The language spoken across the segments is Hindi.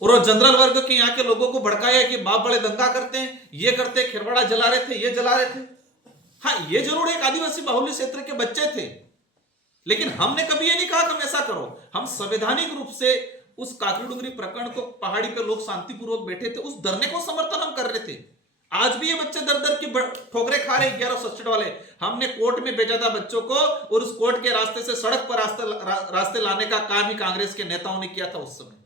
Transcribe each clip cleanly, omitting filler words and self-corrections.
और वो जनरल वर्ग के यहाँ के लोगों को भड़काया कि बाप बड़े दंगा करते हैं, ये करते, खिरवाड़ा जला रहे थे, ये जला रहे थे। हाँ, ये जरूर एक आदिवासी बाहुल्य क्षेत्र के बच्चे थे, लेकिन हमने कभी ये नहीं कहा तुम ऐसा करो। हम संवैधानिक रूप से उस काकरी डुंगरी प्रकरण को, पहाड़ी पे लोग शांतिपूर्वक बैठे थे, उस धरने को समर्थन हम कर रहे थे। आज भी ये बच्चे दर दर की ठोकरे खा रहे 1167 वाले। हमने कोर्ट में भेजा था बच्चों को, और उस कोर्ट के रास्ते से सड़क पर रास्ते लाने का काम ही कांग्रेस के नेताओं ने किया था उस समय।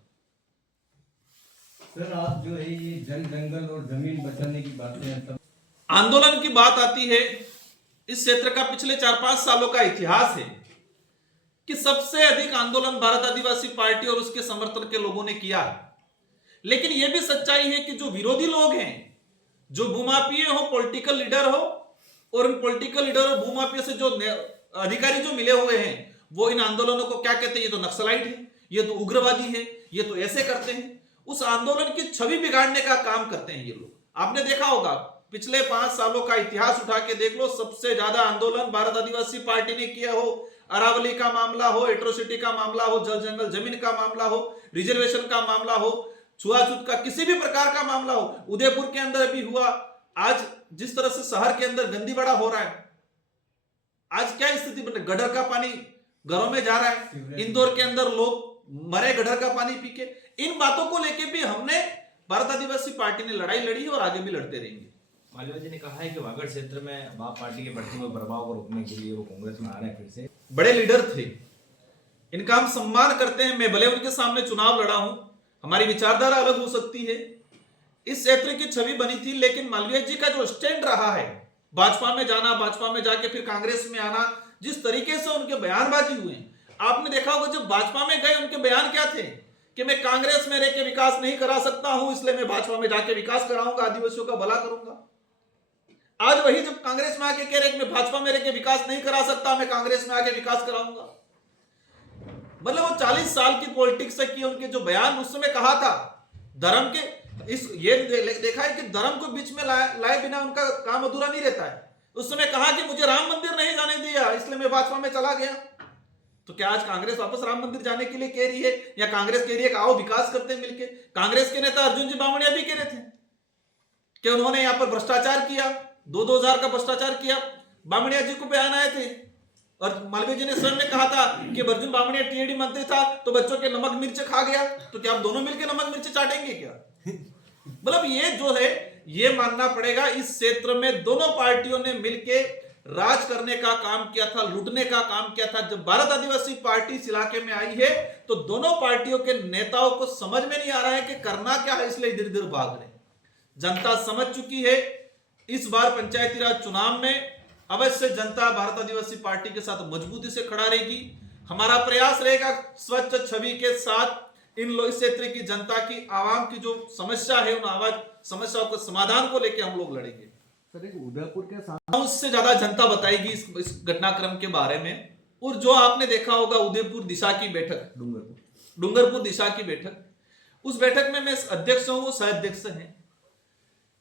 सर, आप जो है ये जंगल और जमीन बचाने की बातें हैं, आंदोलन की बात आती है, इस क्षेत्र का पिछले 4-5 सालों का इतिहास है कि सबसे अधिक आंदोलन भारत आदिवासी पार्टी और उसके समर्थन के लोगों ने किया है। लेकिन यह भी सच्चाई है कि जो विरोधी लोग हैं, जो भूमाफिये हो, पॉलिटिकल लीडर हो, और इन पॉलिटिकल लीडर और भूमाफिया से जो अधिकारी जो मिले हुए हैं, वो इन आंदोलनों को क्या कहते हैं, ये तो नक्सलाइट है, ये तो उग्रवादी है, ये तो ऐसे करते हैं। उस आंदोलन की छवि बिगाड़ने का काम करते हैं ये लोग। आपने देखा होगा, पिछले 5 सालों का इतिहास उठा के देख लो, सबसे ज्यादा आंदोलन भारत आदिवासी पार्टी ने किया हो। अरावली का मामला हो, एट्रोसिटी का मामला हो, जल जंगल जमीन का मामला हो, रिजर्वेशन का मामला हो, छुआछूत का किसी भी प्रकार का मामला हो, उदयपुर के अंदर भी हुआ। आज जिस तरह से शहर के अंदर गंदी बड़ा हो रहा है, आज क्या स्थिति बन रही, गटर का पानी घरों में जा रहा है, इंदौर के अंदर लोग मरे गटर का पानी पी के। इन बातों को लेके भी हमने, भारत आदिवासी पार्टी ने लड़ाई लड़ी है और आगे भी लड़ते रहेंगे। मालवीय जी ने कहा है कि वागड़ क्षेत्र में बाप पार्टी के बढ़ते हुए प्रभाव को रोकने के लिए वो कांग्रेस में आ रहे हैं फिर से। बड़े लीडर थे, इनका हम सम्मान करते हैं। मैं भले उनके सामने चुनाव लड़ा हूं, हमारी विचारधारा अलग हो सकती है, इस क्षेत्र की छवि बनी थी, लेकिन मालवीय जी का जो स्टैंड रहा है, भाजपा में जाना, भाजपा में जाके फिर कांग्रेस में आना, जिस तरीके से उनके बयानबाजी हुए, आपने देखा होगा जब भाजपा में गए उनके बयान क्या थे कि मैं कांग्रेस में रह के विकास नहीं करा सकता हूं, इसलिए मैं भाजपा में जाके विकास कराऊंगा, आदिवासियों का भला करूंगा। आज वही जब कांग्रेस में आके कह रहे कि मैं भाजपा में रह के विकास नहीं करा सकता, मैं कांग्रेस में आके विकास कराऊंगा। मतलब वो 40 साल की पॉलिटिक्स की उनके जो बयान उस समय कहा था, धर्म के ये देखा है कि धर्म को बीच में लाए बिना उनका काम अधूरा नहीं रहता है। उस समय कहा कि मुझे राम मंदिर नहीं जाने दिया, इसलिए मैं भाजपा में चला गया। तो क्या आज कांग्रेस वापस राम मंदिर जाने के लिए कह रही है, या कांग्रेस कह रही है कि आओ विकास करते हैं मिलके? कांग्रेस के नेता अर्जुन जी बामणिया भी कह रहे थे कि उन्होंने यहां पर भ्रष्टाचार किया, 2,000 का भ्रष्टाचार किया। बामणिया जी को बयान आए थे, और मालवीय जी ने स्वयं ने कहा था कि अर्जुन बामणिया टीएडी मंत्री था तो बच्चों के नमक मिर्च खा गया, तो क्या आप दोनों मिलकर नमक मिर्च चाटेंगे क्या? मतलब ये जो है, ये मानना पड़ेगा, इस क्षेत्र में दोनों पार्टियों ने मिलकर राज करने का काम किया था, लूटने का काम किया था। जब भारत आदिवासी पार्टी इस इलाके में आई है तो दोनों पार्टियों के नेताओं को समझ में नहीं आ रहा है कि करना क्या है, इसलिए इधर उधर भाग रहे। जनता समझ चुकी है, इस बार पंचायती राज चुनाव में अवश्य जनता भारत आदिवासी पार्टी के साथ मजबूती से खड़ा रहेगी। हमारा प्रयास रहेगा स्वच्छ छवि के साथ इन इस क्षेत्र की जनता की, आवाम की जो समस्या है, उन समस्याओं के समाधान को लेकर हम लोग लड़ेंगे। सर, एक उदयपुर के साथ उससे ज्यादा जनता बताएगी इस घटनाक्रम के बारे में। और जो आपने देखा होगा उदयपुर दिशा की बैठक, डूंगरपुर दिशा की बैठक, उस बैठक में मैं अध्यक्ष हूं, वो सह अध्यक्ष हैं।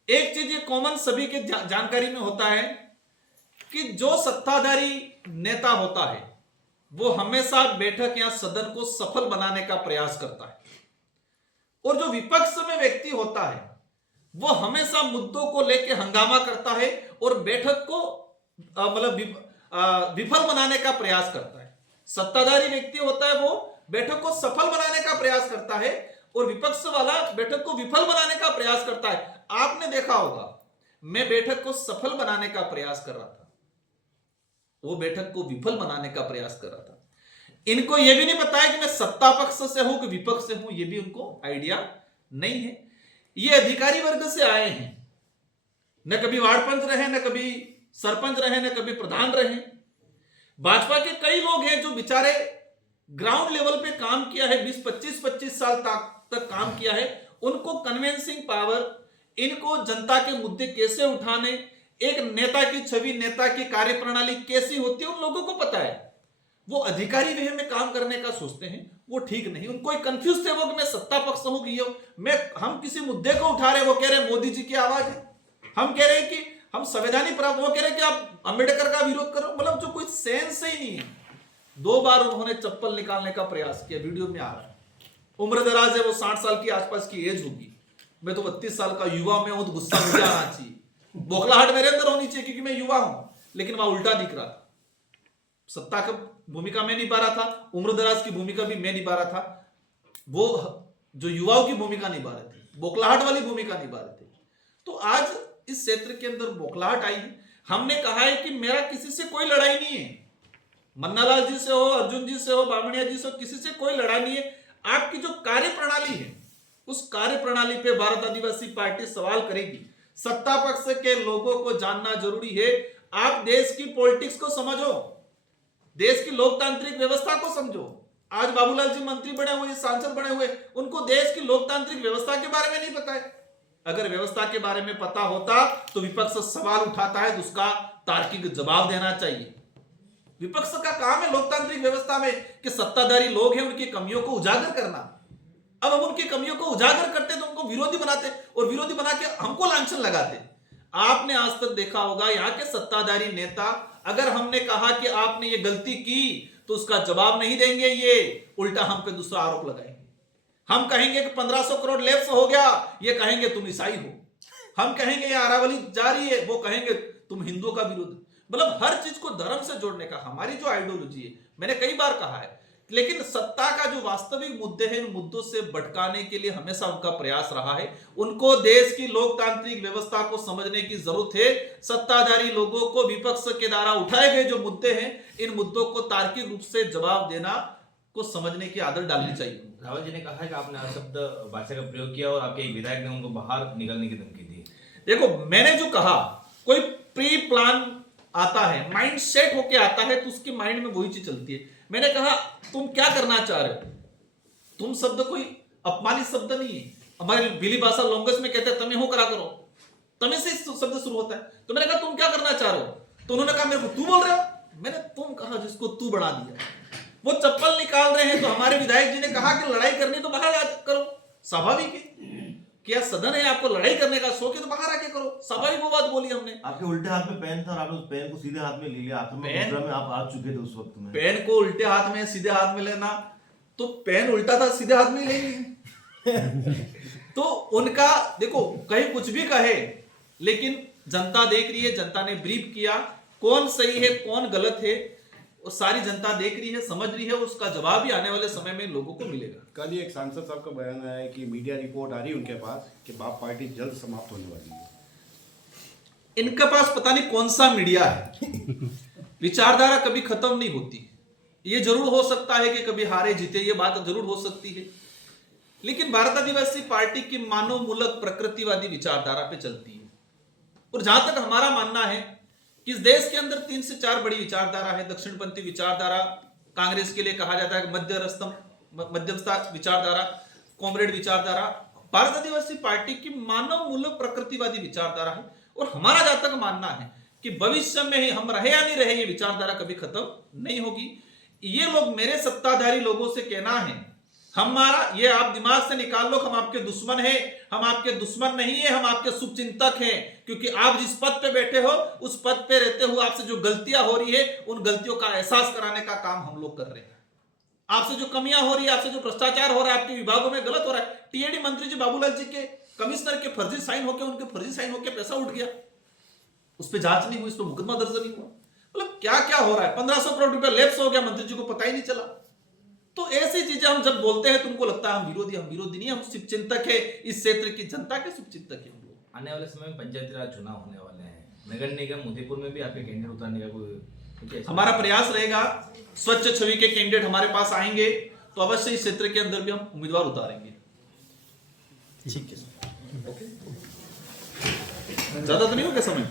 एक चीज ये कॉमन सभी के जानकारी में होता है कि जो सत्ताधारी नेता होता है वो हमेशा बैठक या सदन को सफल बनाने का प्रयास करता है, और जो विपक्ष में व्यक्ति होता है वो हमेशा मुद्दों को लेकर हंगामा करता है और बैठक को मतलब विफल बनाने का प्रयास करता है। सत्ताधारी व्यक्ति होता है वो बैठक को सफल बनाने का प्रयास करता है, और विपक्ष वाला बैठक को विफल बनाने का प्रयास करता है। आपने देखा होगा, मैं बैठक को सफल बनाने का प्रयास कर रहा था, वो बैठक को विफल बनाने का प्रयास कर रहा था। इनको यह भी नहीं पता है कि मैं सत्ता पक्ष से हूं कि विपक्ष से हूं, यह भी उनको आइडिया नहीं है। ये अधिकारी वर्ग से आए हैं, न कभी वार्ड पंच रहे, न कभी सरपंच रहे, न कभी प्रधान रहे। भाजपा के कई लोग हैं जो बेचारे ग्राउंड लेवल पे काम किया है, 20-25 साल तक काम किया है। उनको कन्विंसिंग पावर, इनको जनता के मुद्दे कैसे उठाने, एक नेता की छवि, नेता की कार्यप्रणाली कैसी होती है, उन लोगों को पता है। वो अधिकारी वे में काम करने का सोचते हैं, वो ठीक नहीं। उनको एक कंफ्यूज थे वो कि मैं सत्ता पक्ष हूं कि हम किसी मुद्दे को उठा रहे, वो कह रहे मोदी जी की आवाज है, हम कह रहे हैं कि हम संवैधानिक प्राप्त, वो कह रहे हैं कि आप अंबेडकर का विरोध करो। मतलब जो कोई सेंस ही नहीं है। 2 बार उन्होंने चप्पल निकालने का प्रयास किया, वीडियो में आ रहा है। उम्र दराज है, वो 60 साल की आसपास की एज होगी। मैं तो 32 साल का युवा में हूं, तो गुस्सा मुझे आना चाहिए, बौखलाहट मेरे अंदर होनी चाहिए क्योंकि मैं युवा हूं। लेकिन वहां उल्टा दिख रहा था, सत्ता का भूमिका मैं निभा रहा था, उम्र दराज की भूमिका भी मैं निभा रहा था, वो जो युवाओं की भूमिका निभा रहे थे, बौखलाहट वाली भूमिका निभा रहे थे। तो आज इस क्षेत्र के अंदर बौखलाहट आई। हमने कहा है कि मेरा किसी से कोई लड़ाई नहीं है, मन्नालाल जी से हो, अर्जुन जी से हो, बामणिया जी से हो, किसी से कोई लड़ाई नहीं है। आपकी जो कार्य प्रणाली है, उस कार्य प्रणाली पे भारत आदिवासी पार्टी सवाल करेगी। सत्ता पक्ष के लोगों को जानना जरूरी है। आप देश की पॉलिटिक्स को समझो, देश की लोकतांत्रिक व्यवस्था को समझो। आज बाबूलाल जी मंत्री बने हुए, सांसद बने हुए, उनको देश की लोकतांत्रिक व्यवस्था के बारे में नहीं पता है। अगर व्यवस्था के बारे में पता होता तो विपक्ष सवाल उठाता है तो उसका तार्किक जवाब देना चाहिए। विपक्ष का काम है लोकतांत्रिक व्यवस्था में कि सत्ताधारी लोग हैं, उनकी कमियों को उजागर करना। अब हम उनकी कमियों को उजागर करते तो उनको विरोधी बनाते, और विरोधी बना के हमको लांछन लगाते। आपने आज तक देखा होगा यहाँ के सत्ताधारी नेता, अगर हमने कहा कि आपने ये गलती की तो उसका जवाब नहीं देंगे, ये उल्टा हम पे दूसरा आरोप लगाएंगे। हम कहेंगे कि 1500 करोड़ लैप्स हो गया, ये कहेंगे तुम ईसाई हो। हम कहेंगे ये अरावली जा रही है, वो कहेंगे तुम हिंदुओं का विरोध। मतलब हर चीज को धर्म से जोड़ने का हमारी जो आइडियोलॉजी है, मैंने कई बार कहा है, लेकिन सत्ता का जो वास्तविक मुद्दे हैं, इन मुद्दों से भटकाने के लिए हमेशा उनका प्रयास रहा है। उनको देश की लोकतांत्रिक व्यवस्था को समझने की जरूरत है। सत्ताधारी लोगों को विपक्ष के द्वारा उठाए गए जो मुद्दे हैं, इन मुद्दों को तार्किक रूप से जवाब देना को समझने की आदत डालनी चाहिए। रावल जी ने कहा है कि आपने अशब्द भाषा का प्रयोग किया और आपके एक विधायक ने उनको बाहर निकलने की धमकी दी। देखो, मैंने जो कहा, कोई प्री प्लान आता है, माइंड सेट होके आता है, तो उसके माइंड में वही चीज चलती है। मैंने कहा तुम क्या करना चाह रहे हो, तुम शब्द कोई अपमानित शब्द नहीं है। हमारे बिली भाषा लॉन्गेस्ट में कहते हैं तमे हो करा करो, तमे से शब्द शुरू होता है। तो मैंने कहा तुम क्या करना चाह रहे हो, तो उन्होंने कहा मेरे को तू बोल रहे हो। मैंने तुम कहा जिसको तू बढ़ा दिया। वो चप्पल निकाल रहे हैं तो हमारे विधायक जी ने कहा कि लड़ाई करनी तो बाहर आकर करो, स्वाभाविक है। क्या सदन है, आपको लड़ाई करने का शौक है तो बाहर आके करो, स्वाभाविक वो बात बोली हमने। आपके उल्टे हाथ में पेन था और आपने उस पेन को सीधे हाथ में ले लिया। मुद्रा में आप आ चुके थे उस वक्त में। पेन को उल्टे हाथ में सीधे हाथ में लेना, तो पेन उल्टा था, सीधे हाथ में ही लेंगे। तो उनका देखो, कहीं कुछ भी कहे, लेकिन जनता देख रही है, जनता ने ब्रीफ किया, कौन सही है कौन गलत है, और सारी जनता देख रही है, समझ रही है, उसका जवाब भी आने वाले समय में लोगों को मिलेगा। कल ही एक सांसद साहब का बयान आया है कि मीडिया रिपोर्ट आ रही है उनके पास कि बाप पार्टी जल्द समाप्त होने वाली है। इनके पास पता नहीं कौन सा मीडिया है। विचारधारा कभी खत्म नहीं होती। ये जरूर हो सकता है कि कभी हारे जीते, ये बात जरूर हो सकती है, लेकिन भारत आदिवासी पार्टी की मानव मूलक प्रकृतिवादी विचारधारा पे चलती है। और जहां तक हमारा मानना है कि इस देश के अंदर 3 से 4 बड़ी विचारधारा है। दक्षिणपंथी विचारधारा, कांग्रेस के लिए कहा जाता है मध्यस्थता विचारधारा, कॉमरेड विचारधारा। भारत आदिवासी पार्टी की मानव मूलक प्रकृतिवादी विचारधारा है, और हमारा जहां तक मानना है कि भविष्य में ही हम रहे या नहीं रहे, ये विचारधारा कभी खत्म नहीं होगी। ये लोग, मेरे सत्ताधारी लोगों से कहना है, हमारा ये आप दिमाग से निकाल लो, हम आपके दुश्मन हैं। हम आपके दुश्मन नहीं है, हम आपके शुभचिंतक हैं, क्योंकि आप जिस पद पे बैठे हो, उस पद पे रहते हुए आपसे जो गलतियां हो रही है, उन गलतियों का एहसास कराने का काम हम लोग कर रहे हैं। आपसे जो कमियां हो रही है, आपसे जो भ्रष्टाचार हो रहा है, आपके विभागों में गलत हो रहा है। टीएडी मंत्री जी बाबूलाल जी के, कमिश्नर के फर्जी साइन होकर, उनके फर्जी साइन होकर पैसा उठ गया, उस पर जांच नहीं हुई, उस पर मुकदमा दर्ज नहीं हुआ। मतलब क्या क्या हो रहा है। 1500 करोड़ रुपया लैप्स हो गया, मंत्री जी को पता ही नहीं चला। तो ऐसी चीजें हम जब बोलते हैं, तुमको लगता है हम विरोधी नहीं, हम शुभचिंतक है, इस क्षेत्र की जनता के शुभचिंतक है हम लोग। आने वाले समय में पंचायती राज चुनाव होने वाले हैं, नगर निगम उदयपुर में भी आपके कैंडिडेट उतारने का कोई हमारा प्रयास रहेगा। स्वच्छ छवि के कैंडिडेट हमारे पास आएंगे तो अवश्य इस क्षेत्र के अंदर भी हम उम्मीदवार उतारेंगे। ठीक है। ज्यादा तो नहीं हो गया समय।